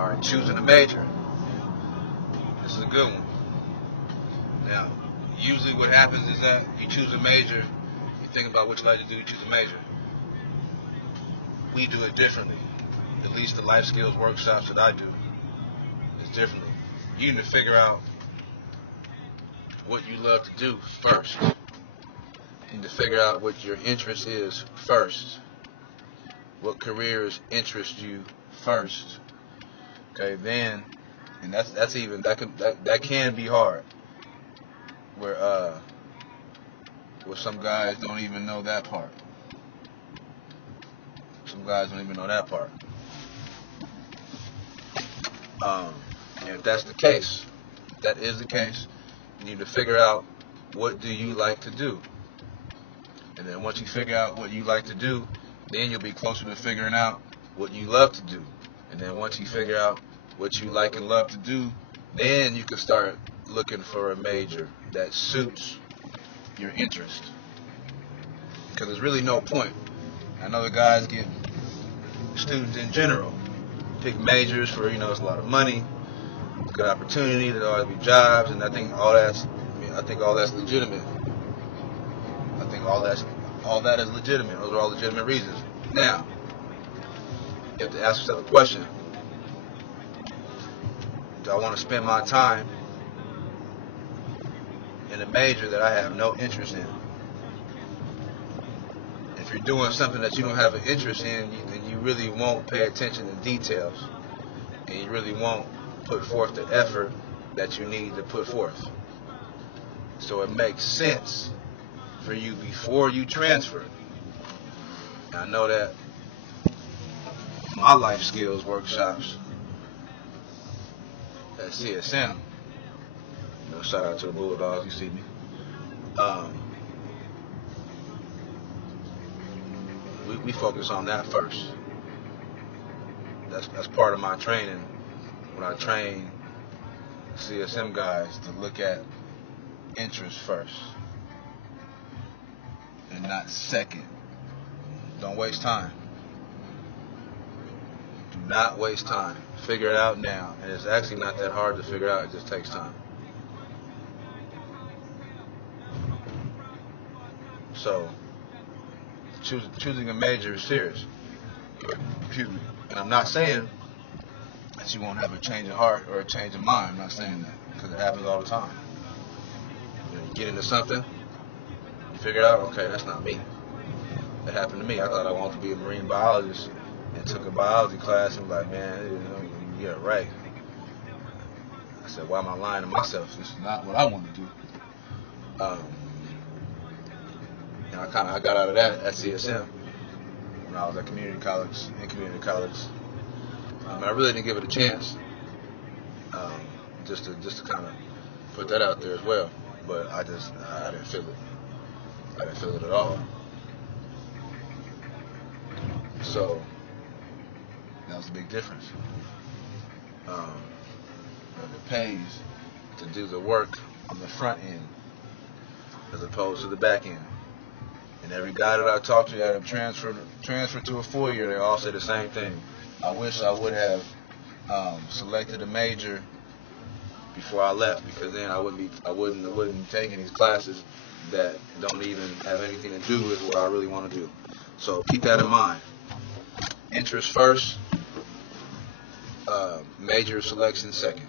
Alright, choosing a major. This is a good one. Now, usually what happens is that you choose a major, you think about what you like to do, you choose a major. We do it differently. At least the life skills workshops that I do is differently. You need to figure out what you love to do first. You need to figure out what your interest is first. What careers interest you first. Okay, then, and that's even that can be hard. Where some guys don't even know that part. Some guys don't even know that part. And if that's the case, that is the case, you need to figure out what do you like to do. And then once you figure out what you like to do, then you'll be closer to figuring out what you love to do. And then once you figure out what you like and love to do, then you can start looking for a major that suits your interest. Because there's really no point. I know the guys get students in general pick majors for, it's a lot of money, good opportunity, there'll always be jobs, and I think all that's legitimate. I think all that is legitimate. Those are all legitimate reasons. Now, you have to ask yourself a question. Do I want to spend my time in a major that I have no interest in? If you're doing something that you don't have an interest in, then you really won't pay attention to details, and you really won't put forth the effort that you need to put forth. So it makes sense for you before you transfer. I know that my life skills workshops at CSM, shout out to the Bulldogs, you see me. We focus on that first. That's part of my training when I train CSM guys to look at interest first and not second. Don't waste time. Do not waste time. Figure it out now. And it's actually not that hard to figure out. It just takes time. So, choosing a major is serious. Excuse me. And I'm not saying that you won't have a change of heart or a change of mind. I'm not saying that, because it happens all the time. You get into something, you figure out, okay, that's not me. It happened to me. I thought I wanted to be a marine biologist and took a biology class and was like, man, yeah, right. I said, why am I lying to myself? This is not what I want to do. And I got out of that at CSM when I was at community college. I really didn't give it a chance. Just to kind of put that out there as well. But I didn't feel it. I didn't feel it at all. So that was a big difference. It pays to do the work on the front end as opposed to the back end. And every guy that I talked to that have transferred to a 4-year, they all say the same thing. I wish I would have selected a major before I left, because then I wouldn't take any classes that don't even have anything to do with what I really want to do. So keep that in mind. Interest first, major selection second.